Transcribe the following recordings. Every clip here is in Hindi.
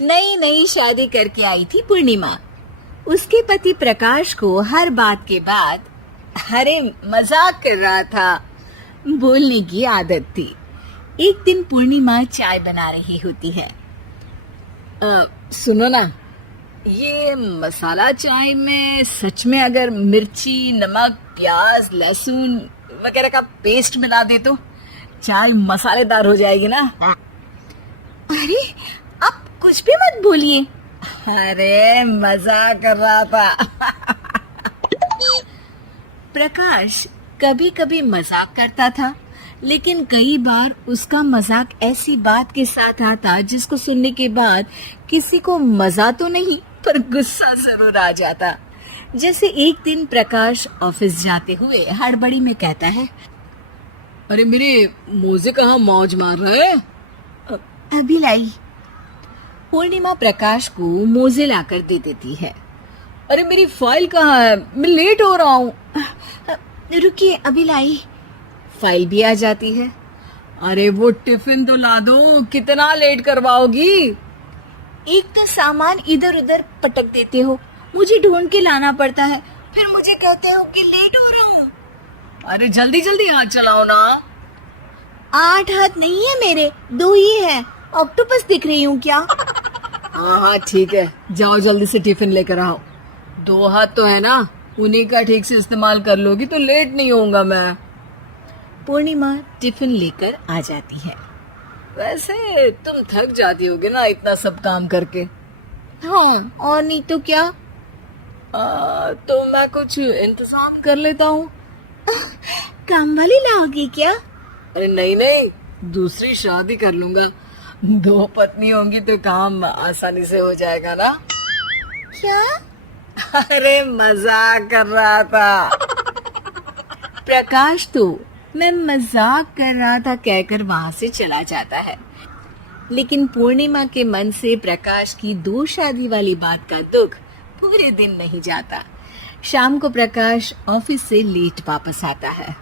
नई नई शादी करके आई थी पूर्णिमा। उसके पति प्रकाश को हर बात के बाद अरे मजाक कर रहा था बोलने की आदत थी। एक दिन पूर्णिमा चाय बना रही होती है। सुनो ना, ये मसाला चाय में सच में अगर मिर्ची, नमक, प्याज, लहसुन वगैरह का पेस्ट मिला दे तो चाय मसालेदार हो जाएगी ना। अरे आप कुछ भी मत बोलिए। अरे मजाक कर रहा था। प्रकाश कभी कभी मजाक करता था, लेकिन कई बार उसका मजाक ऐसी बात के साथ आता जिसको सुनने के बाद किसी को मजा तो नहीं पर गुस्सा जरूर आ जाता। जैसे एक दिन प्रकाश ऑफिस जाते हुए हड़बड़ी में कहता है, अरे मेरे मोजे कहाँ मौज मार रहा है? अभी लाई। पूर्णिमा प्रकाश को मोजे लाकर दे देती है। अरे मेरी फाइल कहाँ है? मैं लेट हो रहा हूँ। रुकिए अभी लाई। फाइल भी आ जाती है। अरे वो टिफिन तो ला दो, कितना लेट करवाओगी? एक तो सामान इधर उधर पटक देते हो, मुझे ढूंढ के लाना पड़ता है, फिर मुझे कहते हो कि लेट हो रहा हूँ। अरे जल्दी जल्दी हाथ चलाओ ना। 8 हाथ नहीं है मेरे, 2 ही है। ऑक्टोपस दिख रही हूँ क्या? हाँ ठीक है, जाओ जल्दी से टिफिन लेकर आओ। 2 हाथ तो है ना, उन्हीं का ठीक से इस्तेमाल कर लोगी तो लेट नहीं होऊंगा मैं। पूर्णिमा टिफिन लेकर आ जाती है। वैसे तुम थक जाती होगी ना इतना सब काम करके। हाँ और नहीं तो क्या। तो मैं कुछ इंतजाम कर लेता हूँ। काम वाली लाओगी क्या? अरे नहीं नहीं, दूसरी शादी कर लूंगा। 2 पत्नी होंगी तो काम आसानी से हो जाएगा ना। क्या? अरे मजाक कर रहा था। प्रकाश तो मैं मजाक कर रहा था कहकर वहां से चला जाता है, लेकिन पूर्णिमा के मन से प्रकाश की 2 शादी वाली बात का दुख पूरे दिन नहीं जाता। शाम को प्रकाश ऑफिस से लेट वापस आता है।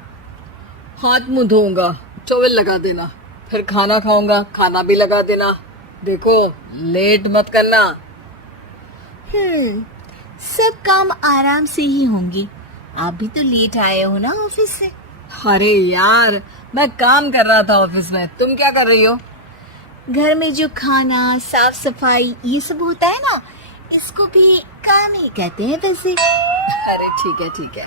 हाथ मुंह धोऊंगा, टॉवेल लगा देना, फिर खाना खाऊंगा, खाना भी लगा देना। देखो लेट मत करना। सब काम आराम से ही होंगे। आप भी तो लेट आए हो ना ऑफिस से। अरे यार मैं काम कर रहा था ऑफिस में, तुम क्या कर रही हो? घर में जो खाना, साफ सफाई ये सब होता है ना, इसको भी काम ही कहते हैं वैसे। अरे ठीक है,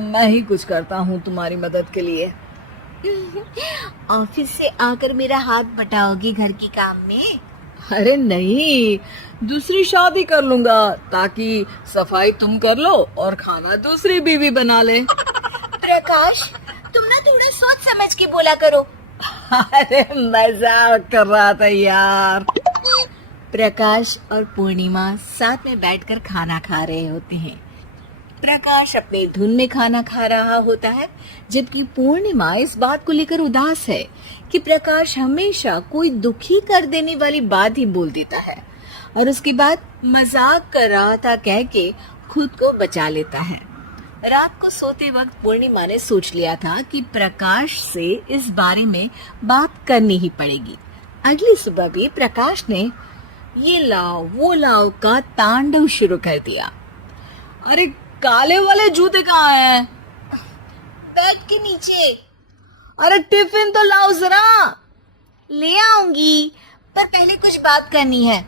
मैं ही कुछ करता हूँ तुम्हारी मदद के लिए। ऑफिस से आकर मेरा हाथ बटाओगी घर की काम में? अरे नहीं, दूसरी शादी कर लूंगा ताकि सफाई तुम कर लो और खाना दूसरी बीवी बना ले। प्रकाश तुम ना थोड़ा सोच समझ के बोला करो। अरे मजाक कर रहा था यार। प्रकाश और पूर्णिमा साथ में बैठकर खाना खा रहे होते हैं। प्रकाश अपनी धुन में खाना खा रहा होता है, जबकि पूर्णिमा इस बात को लेकर उदास है कि प्रकाश हमेशा कोई दुखी कर देने वाली बात ही बोल देता है और उसके बाद मजाक कर रहा था कह के खुद को बचा लेता है। रात को सोते वक्त पूर्णिमा ने सोच लिया था कि प्रकाश से इस बारे में बात करनी ही पड़ेगी। अगली सुबह भी प्रकाश ने ये लाओ वो लाओ का तांडव शुरू कर दिया। अरे काले वाले जूते कहाँ हैं? बेड के नीचे। अरे टिफिन तो लाओ जरा। ले आऊंगी, पर पहले कुछ बात करनी है।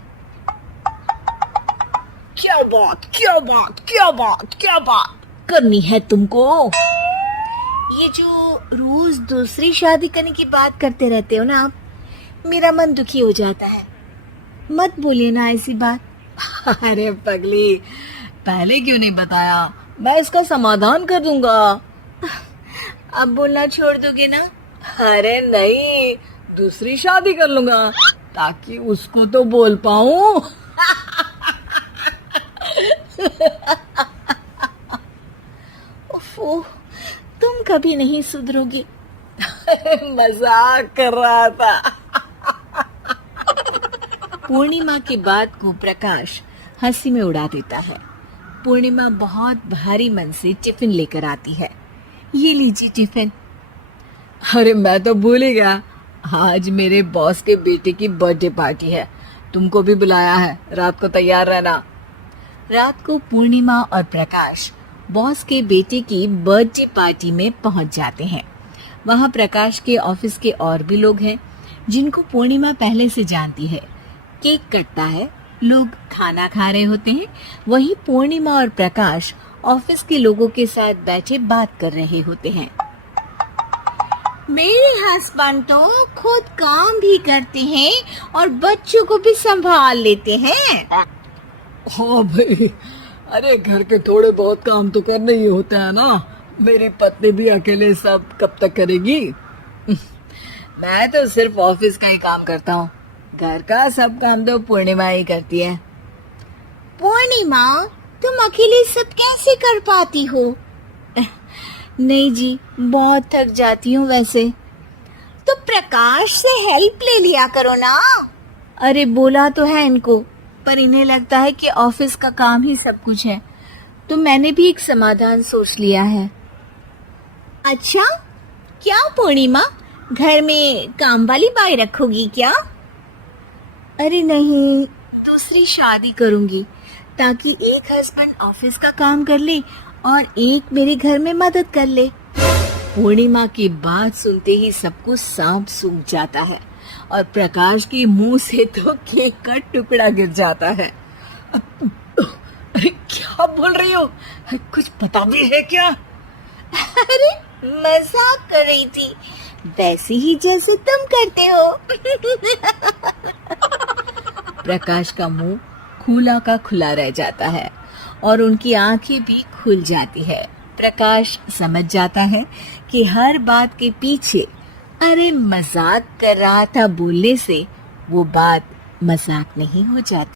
क्या बात करनी है तुमको? ये जो रोज दूसरी शादी करने की बात करते रहते हो ना आप, मेरा मन दुखी हो जाता है। मत बोलिए ना ऐसी बात। अरे पगली, पहले क्यों नहीं बताया? मैं इसका समाधान कर दूंगा। अब बोलना छोड़ दोगे ना? अरे नहीं, दूसरी शादी कर लूंगा ताकि उसको तो बोल पाऊं। ओह, तुम कभी नहीं सुधरोगी। मजाक कर रहा था। पूर्णिमा की बात को प्रकाश हंसी में उड़ा देता है। पूर्णिमा बहुत भारी मन से टिफिन लेकर आती है। ये लीजिए टिफिन। अरे मैं तो भूल ही गया, आज मेरे बॉस के बेटे की बर्थडे पार्टी है, तुमको भी बुलाया है, रात को तैयार रहना। रात को पूर्णिमा और प्रकाश बॉस के बेटे की बर्थडे पार्टी में पहुंच जाते हैं। वहां प्रकाश के ऑफिस के और भी लोग हैं जिनको पूर्णिमा पहले से जानती है। केक कटता है, लोग खाना खा रहे होते हैं। वहीं पूर्णिमा और प्रकाश ऑफिस के लोगों के साथ बैठे बात कर रहे होते हैं। मेरे हस्बैंड तो खुद काम भी करते हैं और बच्चों को भी संभाल लेते हैं। हाँ भाई, अरे घर के थोड़े बहुत काम तो करने ही होते हैं ना। मेरी पत्नी भी अकेले सब कब तक करेगी? मैं तो सिर्फ ऑफिस का ही काम करता हूँ, घर का सब काम तो पूर्णिमा ही करती है। पूर्णिमा, तुम अकेले सब कैसे कर पाती हो? नहीं जी, बहुत थक जाती हूँ वैसे। तो प्रकाश से हेल्प ले लिया करो ना। अरे बोला तो है इनको, पर इन्हें लगता है कि ऑफिस का काम ही सब कुछ है, तो मैंने भी एक समाधान सोच लिया है। अच्छा, क्या पूर्णिमा, घर में काम वाली बाई रखोगी क्या? अरे नहीं, दूसरी शादी करूंगी ताकि एक हस्बैंड ऑफिस का काम कर ले और एक मेरे घर में मदद कर ले। पूर्णिमा की बात सुनते ही सबको सांप सूंघ जाता है और प्रकाश के मुंह से तो केक का टुकड़ा गिर जाता है। अरे क्या बोल रही हो? कुछ पता भी है क्या? अरे मजाक कर रही थी, वैसे ही जैसे तुम करते हो। प्रकाश का मुंह खुला का खुला रह जाता है और उनकी आंखें भी खुल जाती है। प्रकाश समझ जाता है कि हर बात के पीछे अरे मजाक कर रहा था बोलने से वो बात मजाक नहीं हो जाती।